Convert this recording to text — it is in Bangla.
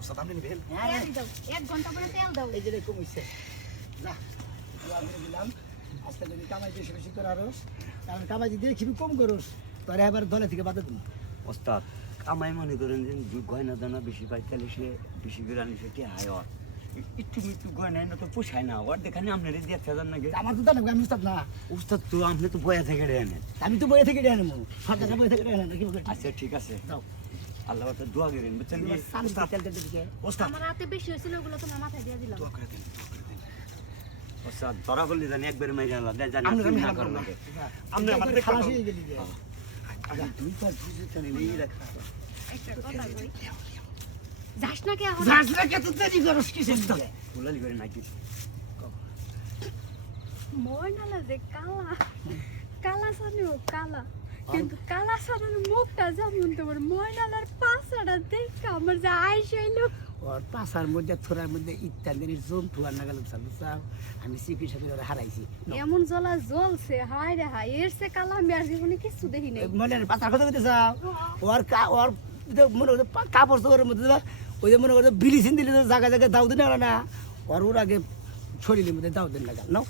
ওস্তাদ আপনি নিবেন? তেল দাও 1 ঘন্টা পরে তেল দাও এই যে রে কমিছে না আমি দিলাম আজকে যদি কামাই বেশি বেশি করে আরো কারণ কামাই যদি দেখি কম করস তাহলে এবার দলে থেকে বাদ দিন ওস্তাদ কামাই মনে করেন যে গয়না দানা বেশি পাই তাহলে সে বেশি করে আনি সেটি হায় হয় একটু একটু গয়না এনে তো পোষায় না ওর দেখানি আপনার দিয়ে 1000 নাকি আমার তো জানো আমি উস্তাদ না উস্তাদ তো আপনি তো বয়া থেকে আনেন আমি তো বইয়ে থেকে আনবো সরকার বইয়ে থেকে আনবো কি বলতে আচ্ছা ঠিক আছে দাও আল্লাহ তো দোয়া করেন বুঝছেন কি সামনে তেল তেল দিকে ওস্তাদ আমার হাতে বেশি হয়েছিল ওগুলো তোমার মাথায় দিয়ে দিলাম দোয়া করে দেন, দোয়া করে দেন। ওস্তাদ ধরা বললি জানি একবার মাইরা আল্লাহ দেয় জানি আপনি আপনি আমি না হারাম করেন করলাম। নাকি আপনি আমার দেখতে খালাস পাবেন। হয়ে গেলি যে আমি দুইবার বুঝে জানি এই রাখা একটা কথা কই যাস না কে এখন যাস না কত দেরি করস কিসের দিকে ফুলালি করে নাকি ময়নালা যে কালা কালা সানিও কালা কিন্তু কালা সানার মুখটা যেমন তোমার ময়নালার পাছাটা দেখে আমার যে আইস হইলো ওর পাশার মধ্যে থোড়ার মধ্যে ইত্যাদি জন্তু আর নাগাল চাও আমি চিকিৎসা করে ওরা হারাইছি এমন জ্বলা জ্বলছে হায় রে হায় এর সে কালা আমি আর জীবনে কিছু দেখি নাই মনে পাশার কথা কইতে চাও ওর মনে করছে কাপড় চোপড়ের মধ্যে ওই যে মনে করছে বিলিসিন দিলে জায়গায় জায়গায় দাও দিন না ওর ওর আগে শরীরের মধ্যে দাও দিন লাগাল নাও